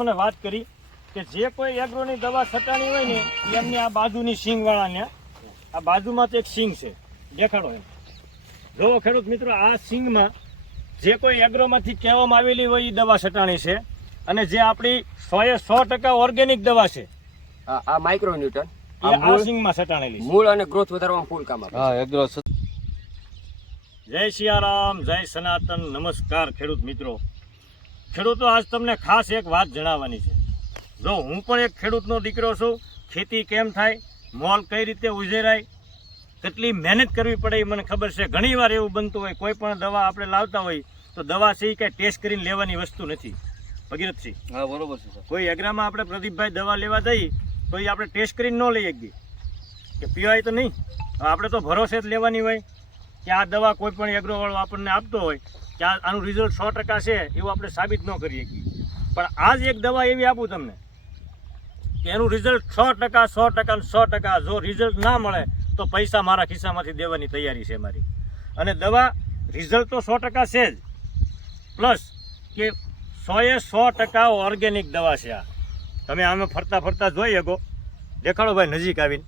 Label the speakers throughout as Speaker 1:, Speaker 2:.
Speaker 1: મને વાત કરી કે જે કોઈ એગ્રોની દવા છટાણી હોય ને એમને આ બાજુની સિંગ વાળાને આ બાજુમાં તો એક સિંગ છે. દેખાડો એમ. જોવો ખેડૂત મિત્રો આ સિંગમાં જે કોઈ એગ્રોમાંથી કહેવામાં આવેલી હોય એ દવા છટાણી છે અને જે આપણી સોએ સો ટકા ઓર્ગેનિક દવા છે
Speaker 2: આ આ માઇક્રો ન્યૂટન આ
Speaker 1: સિંગમાં છટાણેલી
Speaker 2: મૂળ અને ગ્રોથ વધારવામાં ફૂલ કામ
Speaker 3: હા એગ્રો
Speaker 1: જય સિયારામ જય સનાતન. નમસ્કાર ખેડૂત મિત્રો. ખેડૂતો આજ તમને ખાસ એક વાત જણાવવાની છે. જો હું પણ એક ખેડૂતનો દીકરો છું ખેતી કેમ થાય મોલ કઈ રીતે ઉજેરાય કેટલી મહેનત કરવી પડે એ મને ખબર છે. ઘણીવાર એવું બનતું હોય કોઈ પણ દવા આપણે લાવતા હોય તો દવા છે એ કાંઈ ટેસ્ટ કરીને લેવાની વસ્તુ નથી. ભગીરથસિંહ
Speaker 3: હા બરોબર છે
Speaker 1: કોઈ એગ્રામાં આપણે પ્રદીપભાઈ દવા લેવા જઈએ તો એ આપણે ટેસ્ટ કરીને ન લઈ શકીએ. કે પીવાય તો નહીં. આપણે તો ભરોસે જ લેવાની હોય. કે આ દવા કોઈ પણ એગ્રોવાળો આપણને આપતો હોય કે આનું રિઝલ્ટ સો ટકા છે એવું આપણે સાબિત ન કરી શકીએ. પણ આ જ એક દવા એવી આપું તમને કે એનું રિઝલ્ટ સો ટકા સો ટકા સો ટકા. જો રિઝલ્ટ ના મળે તો પૈસા મારા ખિસ્સામાંથી દેવાની તૈયારી છે મારી. અને દવા રિઝલ્ટ તો સો ટકા છે જ. પ્લસ કે સોએ સો ટકા ઓર્ગેનિક દવા છે આ. તમે આમે ફરતા ફરતા જોઈ શકો. દેખાડો ભાઈ નજીક આવીને.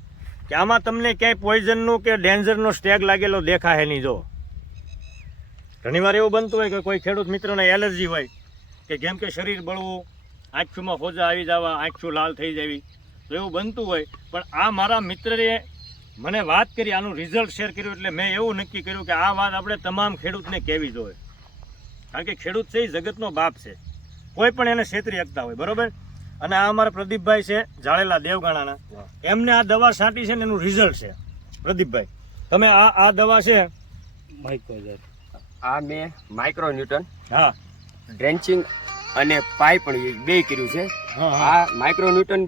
Speaker 1: કે આમાં તમને ક્યાંય પોઈઝનનું કે ડેન્જરનો સ્ટેગ લાગેલો દેખાય નહીં જો. ઘણીવાર એવું બનતું હોય કે કોઈ ખેડૂત મિત્રને એલર્જી હોય કે જેમ કે શરીર બળવું આંખમાં હોજા આવી જવા આંખું લાલ થઈ જવી તો એવું બનતું હોય. પણ આ મારા મિત્રએ મને વાત કરી આનું રિઝલ્ટ શેર કર્યું એટલે મેં એવું નક્કી કર્યું કે આ વાત આપણે તમામ ખેડૂતને કહેવી જોઈએ. કારણ કે ખેડૂત છે એ જગતનો બાપ છે. કોઈ પણ એને છેતરી શકતા હોય બરાબર? અને આ અમારા પ્રદીપભાઈ છે જાળેલા દેવગાણાના. એમને આ દવા છાંટી છે ને એનું રિઝલ્ટ છે. પ્રદીપભાઈ તમે આ આ દવા છે?
Speaker 2: આ મેં માઇક્રો ન્યૂટન
Speaker 1: હા.
Speaker 2: ડ્રેન્ચિંગ અને પાઇપ પણ બે કર્યું છે. આ માઇક્રો ન્યૂટન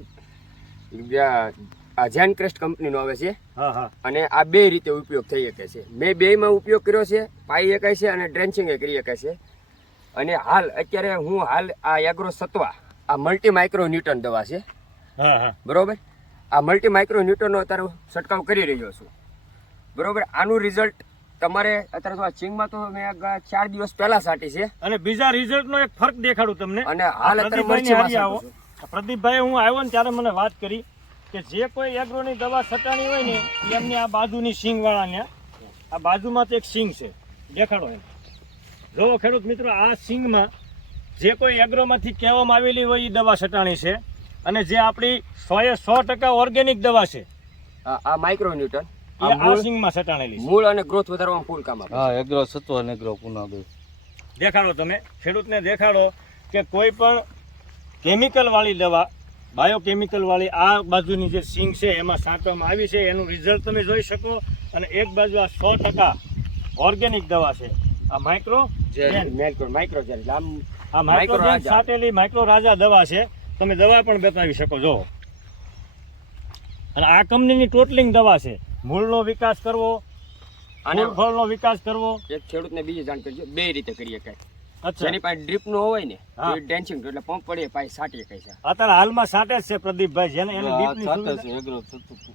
Speaker 2: આ જેન ક્રેસ્ટ કંપનીનો આવે છે. અને આ બે રીતે ઉપયોગ થઈ શકે છે. મેં બેયમાં ઉપયોગ કર્યો છે પાઈ એકાય છે અને ડ્રેન્ચિંગ એ કરી શકાય છે. અને હાલ અત્યારે હું હાલ આ એગ્રો સત્વા આ મલ્ટી માઇક્રો ન્યૂટન દવા છે.
Speaker 1: હા હા.
Speaker 2: બરોબર? આ મલ્ટી માઇક્રો ન્યૂટનનો અત્યારે છંટકાવ કરી રહ્યો છું. બરોબર? આનું રિઝલ્ટ તમારે અત્યારે તો આ ચીંગમાં તો મેં ચાર દિવસ પહેલા સાટી છે.
Speaker 1: અને બીજા રિઝલ્ટનો એક ફરક દેખાડું તમને.
Speaker 2: અને હાલ અત્યારે
Speaker 1: આવો. પ્રદીપભાઈ હું આવ્યો ને ત્યારે મને વાત કરી કે જે કોઈ એગ્રોની દવા છટાણી હોય ને એ એમની આ બાજુની સિંગ વાળાને આ બાજુમાં તો એક સિંગ છે. દેખાડો એમ જોવો ખેડૂત મિત્રો આ સિંગમાં જે કોઈ એગ્રોમાંથી કહેવામાં આવેલી હોય એ દવા છટાણી છે. અને જે આપણી સોએ સો ટકા ઓર્ગેનિક દવા છે.
Speaker 2: આ માઇક્રો ન્યૂટન
Speaker 1: એ
Speaker 2: આ
Speaker 1: આ સિંગમાં છટાણેલી છે.
Speaker 2: મૂળ અને ગ્રોથ વધારવામાં ફૂલ કામ આપે
Speaker 3: હા એગ્રો સત્વ અને એગ્રો પુના
Speaker 1: દેખાડો તમે. ખેડૂતને દેખાડો કે કોઈ પણ કેમિકલ વાળી દવા બાયોકેમિકલ વાળી આ બાજુની જે સિંગ છે એમાં છાંટવામાં આવી છે. એનું રિઝલ્ટ તમે જોઈ શકો. અને એક બાજુ આ સો ટકા ઓર્ગેનિક દવા છે. આ micro gen.
Speaker 2: Micro micro gel એટલે આમ
Speaker 1: આ
Speaker 2: માઇક્રો
Speaker 1: માઇક્રો જેન
Speaker 2: રાજા.
Speaker 1: છાંટેલી માઇક્રો રાજા દવા છે. તમે દવા પણ બતાવી શકો. જો અને આ કંપનીની ટોટલિંગ દવા છે. મૂળનો વિકાસ કરવો
Speaker 2: અને
Speaker 1: ફળનો વિકાસ કરવો.
Speaker 2: એક ખેડૂતને બીજી જાણ કરજો બે રીતે કરી શકાય
Speaker 1: અચ્છા.
Speaker 2: જેની પાસે ડ્રીપ નો હોય ને એ ડેન્સિંગ એટલે પંપ પડે પાસે સાટીએ શકાય છે.
Speaker 1: અત્યારે હાલમાં સાટે જ છે પ્રદીપભાઈ જેને એને
Speaker 3: ડીપ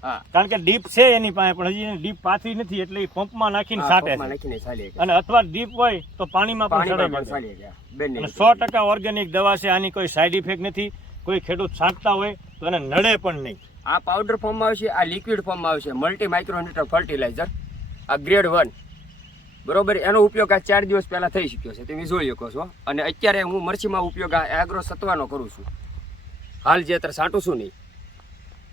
Speaker 2: હા.
Speaker 1: કારણ કે ડીપ છે એની પાસે પણ હજી એની ડીપ પાથરી નથી એટલે એ પંપમાં નાખીને છે.
Speaker 2: નાખીને ચાલી
Speaker 1: અને અથવા ડીપ હોય તો પાણીમાં પણ ચડાવી. સો ટકા ઓર્ગેનિક દવા છે આની કોઈ સાઈડ ઇફેક્ટ નથી. કોઈ ખેડૂત છાંટતા હોય તો એને નડે પણ નહીં.
Speaker 2: આ પાવડર ફોર્મમાં આવશે આ લિક્વિડ ફોર્મમાં આવશે. મલ્ટી માઇક્રોન્યુટર ફર્ટિલાઇઝર આ ગ્રેડ વન બરોબર? એનો ઉપયોગ આ ચાર દિવસ પહેલાં થઈ શક્યો છે. તમે જોઈ શકો છો. અને અત્યારે હું મરચીમાં ઉપયોગ આ એગ્રો સત્વાનો કરું છું. હાલ જે અત્યારે સાંટું છું નહીં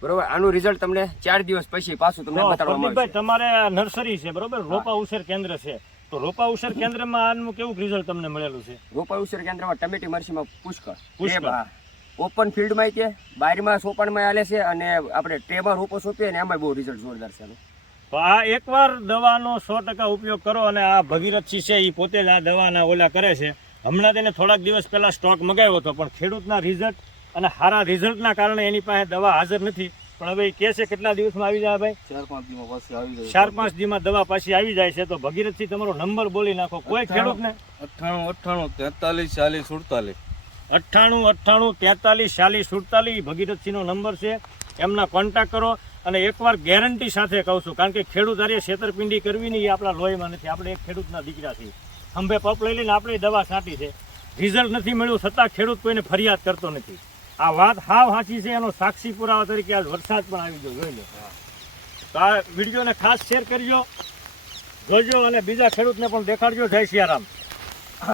Speaker 2: બરોબર? આનું રિઝલ્ટ તમને ચાર દિવસ પછી પાછું તમને
Speaker 1: બતાવવામાં
Speaker 2: આવશે.
Speaker 1: તમારે નર્સરી છે બરોબર? રોપા ઉછેર કેન્દ્ર છે. તો રોપા ઉછેર કેન્દ્રમાં આનું કેવું રિઝલ્ટ તમને મળેલું છે?
Speaker 2: રોપા ઉછેર કેન્દ્રમાં ટમેટી મરચીમાં પુષ્કળ.
Speaker 1: પુષ્કળ.
Speaker 2: ઓપન ફિલ્ડમાં કે બારીમાં સોપાનમાં હાલે છે અને આપણે ટ્રેમાં રોપો સોંપીએ ને એમાં બહુ રિઝલ્ટ જોરદાર છે
Speaker 1: તો આ એકવાર દવાનો સો ટકા ઉપયોગ કરો અને આ ભગીરથસિંહ છે એ પોતે જ આ દવાના ઓલા કરે છે. હમણાં તેને થોડાક દિવસ પહેલાં સ્ટોક મગાવ્યો હતો પણ ખેડૂતના રિઝલ્ટ અને સારા રિઝલ્ટના કારણે એની પાસે દવા હાજર નથી. પણ હવે એ કહે છે કેટલા દિવસમાં આવી જાય ભાઈ?
Speaker 3: ચાર પાંચ દિવસ પાછી આવી જાય.
Speaker 1: ચાર પાંચ દીમાં દવા પાછી આવી જાય છે તો ભગીરથસિંહ તમારો નંબર બોલી નાખો. કોઈ ખેડૂતને?
Speaker 3: અઠ્ઠાણું અઠ્ઠાણું તેતાલીસ ચાલીસ સુડતાલીસ.
Speaker 1: અઠ્ઠાણું અઠ્ઠાણું, તેતાલીસ, ચાલીસ, સુડતાલીસ, ભગીરથસિંહનો નંબર છે. એમના કોન્ટેક્ટ કરો અને એકવાર ગેરંટી સાથે કહું છું, કારણ કે ખેડૂત હારે છેતરપિંડી કરવી નહીં, એ આપણા લોહીમાં નથી. આપણે એક ખેડૂતના દીકરા છીએ. ખંભે પપ લઈ લઈને આપણે દવા છાંટી છે. રિઝલ્ટ નથી મળ્યું, છતાં ખેડૂત કોઈને ફરિયાદ કરતો નથી. આ વાત હાવ સાચી છે, એનો સાક્ષી પુરાવા તરીકે આજ વરસાદ પણ આવી ગયો, જોઈ લો. તો આ વિડીયોને ખાસ શેર કરજો, જોજો અને બીજા ખેડૂતને પણ દેખાડજો. જય સિયારામ